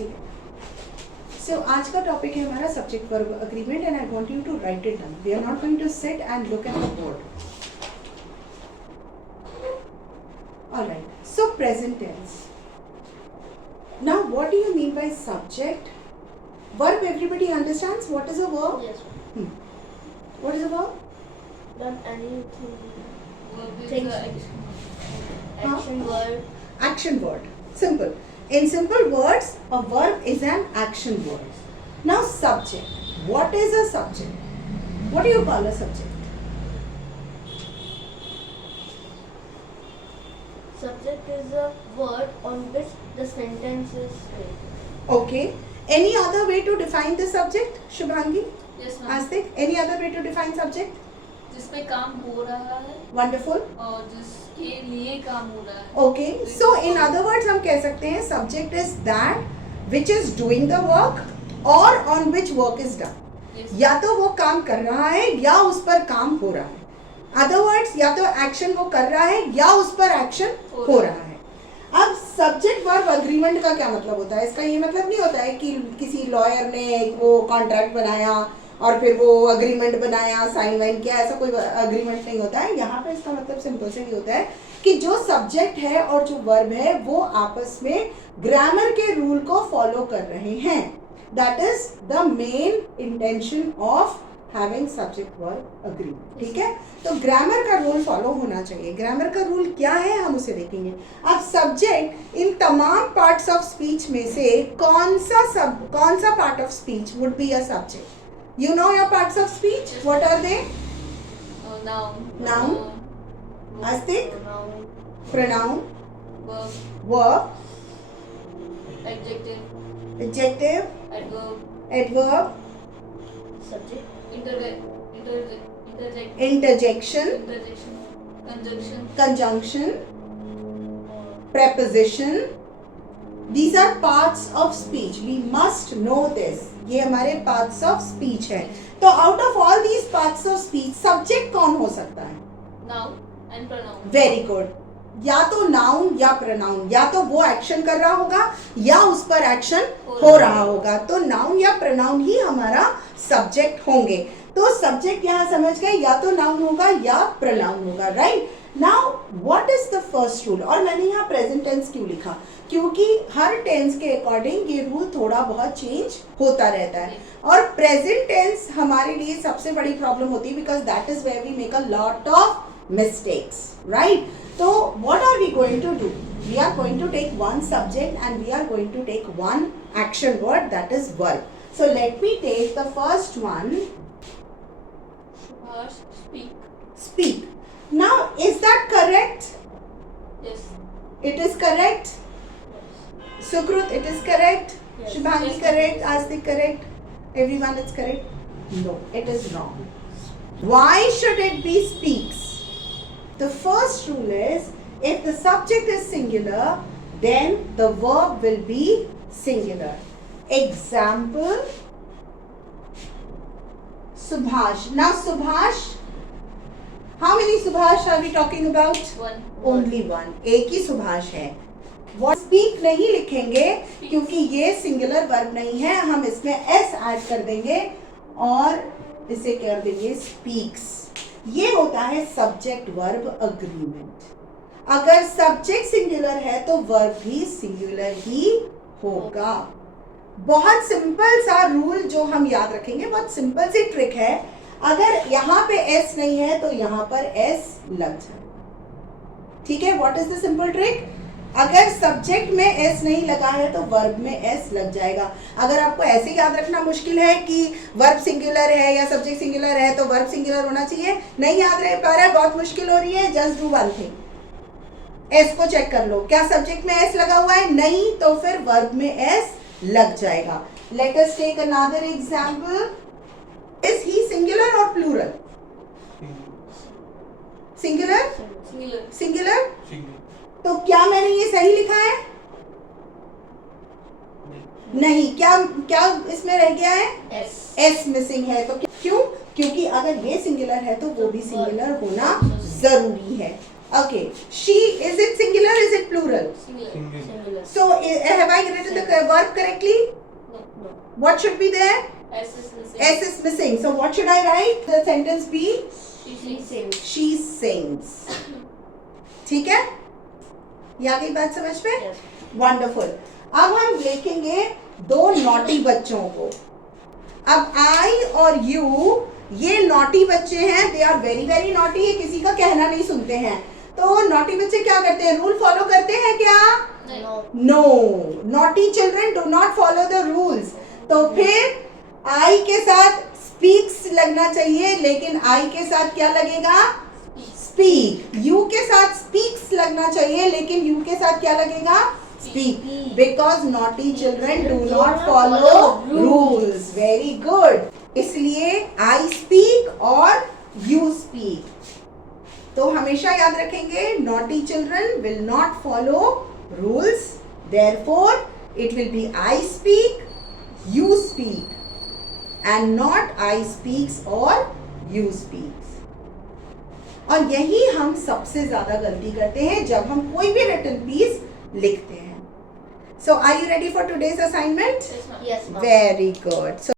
ठीक है। सो आज का टॉपिक है हमारा subject verb agreement and I want you to write it down. We are not going to sit and look at the board. Alright, so present tense. Now what do you mean by subject? Verb, everybody understands what is a verb? Yes. What is a verb? Done anything. Verb is Things. the action. Action word. Action word. Simple. In simple words, a verb is an action word. Now subject. What is a subject? What do you call a subject? Subject is a word on which the sentence is made. Okay. Any other way to define the subject? Shubhangi? Yes, ma'am. Astik? Any other way to define subject? जिसपे काम हो रहा है Wonderful. और जिसके लिए काम हो रहा है. Okay. So in other words हम कह सकते हैं subject is that which is doing the work or on which work is done. Yes. या तो वो काम कर रहा है या उस पर काम हो रहा है। अदर वर्ड्स, या तो एक्शन वो कर रहा है या उस पर एक्शन हो रहा है। अब सब्जेक्ट वर्ब अग्रीमेंट का क्या मतलब होता है? इसका ये मतलब नहीं होता है कि किसी लॉयर ने वो कॉन्ट्रैक्ट बनाया और फिर वो अग्रीमेंट बनाया, साइन वाइन किया, ऐसा कोई अग्रीमेंट नहीं होता है। यहाँ पे इसका मतलब सिंपल से ये होता है कि जो सब्जेक्ट है और जो वर्ब है वो आपस में ग्रामर के रूल को फॉलो कर रहे हैं। That is the main intention of having subject verb agreement. ठीक है, तो ग्रामर का रूल फॉलो होना चाहिए। ग्रामर का रूल क्या है हम उसे देखेंगे। अब सब्जेक्ट इन तमाम पार्ट्स ऑफ स्पीच में से कौन सा part of speech would be a subject? You know your parts of speech? What are they? Noun. Noun. Astik? Pronoun. Pronoun. Verb. Verb. Adjective. Adjective. Adverb. Adverb. Subject. Interjection. Interjection. Conjunction. Conjunction. Preposition. These are parts of speech. We must know this. ये हमारे parts of speech है। तो out of all these parts of speech, subject कौन हो सकता है? Noun and pronoun. Very good. या तो नाउन या प्रोनाउन, या तो वो एक्शन कर रहा होगा या उस पर एक्शन हो रहा होगा। तो नाउन या प्रोनाउन ही हमारा सब्जेक्ट होंगे। तो सब्जेक्ट यहाँ समझ गए, या तो नाउन होगा या प्रोनाउन होगा। Right now what is the first rule? और मैंने यहाँ प्रेजेंट टेंस क्यों लिखा? क्योंकि हर टेंस के अकॉर्डिंग ये रूल थोड़ा बहुत चेंज होता रहता है। और प्रेजेंट टेंस हमारे लिए सबसे बड़ी प्रॉब्लम होती है because that is where we make a lot of mistakes, right? So what are we going to do? We are going to take one subject and we are going to take one action word, that is verb. So let me take the first one. Subhash, speak. Speak. Now is that correct? Yes. It is correct. Sukrut, it is correct. Yes. Shubhangi, Yes. correct. Astik, correct. Everyone is correct. No, it is wrong. Why should it be speaks? The first rule is, if the subject is singular, then the verb will be singular. Example, Subhash. Now Subhash, how many Subhash are we talking about? One. Only one. एक ही सुभाष है। What speak नहीं लिखेंगे क्योंकि ये singular verb नहीं है। हम इसमें s ऐड कर देंगे और इसे कर देंगे speaks। ये होता है सब्जेक्ट वर्ब अग्रीमेंट। अगर सब्जेक्ट सिंगुलर है तो वर्ब भी सिंगुलर ही होगा। बहुत सिंपल सा रूल जो हम याद रखेंगे, बहुत सिंपल सी ट्रिक है। अगर यहाँ पे s नहीं है तो यहाँ पर s लग जाए। ठीक है, what is the simple trick? अगर सब्जेक्ट में s नहीं लगा है तो वर्ब में s लग जाएगा। अगर आपको ऐसे याद रखना मुश्किल है कि वर्ब सिंगुलर है या सब्जेक्ट सिंगुलर है तो वर्ब सिंगुलर होना चाहिए, नहीं याद रह पा रहा है, बहुत मुश्किल हो रही है, just do one thing, s को चेक कर लो। क्या सब्जेक्ट में s लगा हुआ है? नहीं, तो फिर वर्ब में s लग जाएगा। Let us take another example. Is he singular or plural? Singular. Singular. Singular. तो क्या मैंने ये सही लिखा है? नहीं। क्या क्या इसमें रह गया है? S मिसिंग है। तो क्यों? क्योंकि अगर ये सिंगुलर है तो वो भी सिंगुलर होना जरूरी है। Okay. She, is it singular? Is it plural? Singular. Singular. So have I written the verb correctly? No. No. What should be there? S is missing. S is missing. So what should I write? The sentence be She She sings. sings. she sings. ठीक है? ये आ गई बात समझ में? Yes. Wonderful. अब हम देखेंगे दो नॉटी बच्चों को. अब आई और यू, ये नॉटी बच्चे हैं. They are very very naughty. ये किसी का कहना नहीं सुनते हैं. तो नॉटी बच्चे क्या करते हैं? रूल फॉलो करते हैं क्या? नहीं. No. No. Naughty children do not follow the rules. तो फिर आई के साथ स्पीक्स लगना चाहिए, लेकिन आई के साथ क्या लगेगा? स्पीक. यू के साथ स्पीक्स लगना चाहिए, लेकिन यू के साथ क्या लगेगा? Speak. Because naughty children do not follow rules. Very good. इसलिए आई स्पीक और यू स्पीक. तो हमेशा याद रखेंगे naughty children will not follow rules. Therefore it will be I speak, you speak, and not I speaks or you speaks. और यही हम सबसे ज्यादा गलती करते हैं जब हम कोई भी रिटन पीस लिखते हैं. So are you ready for today's assignment? Yes, ma'am. Yes, ma'am. Very good. So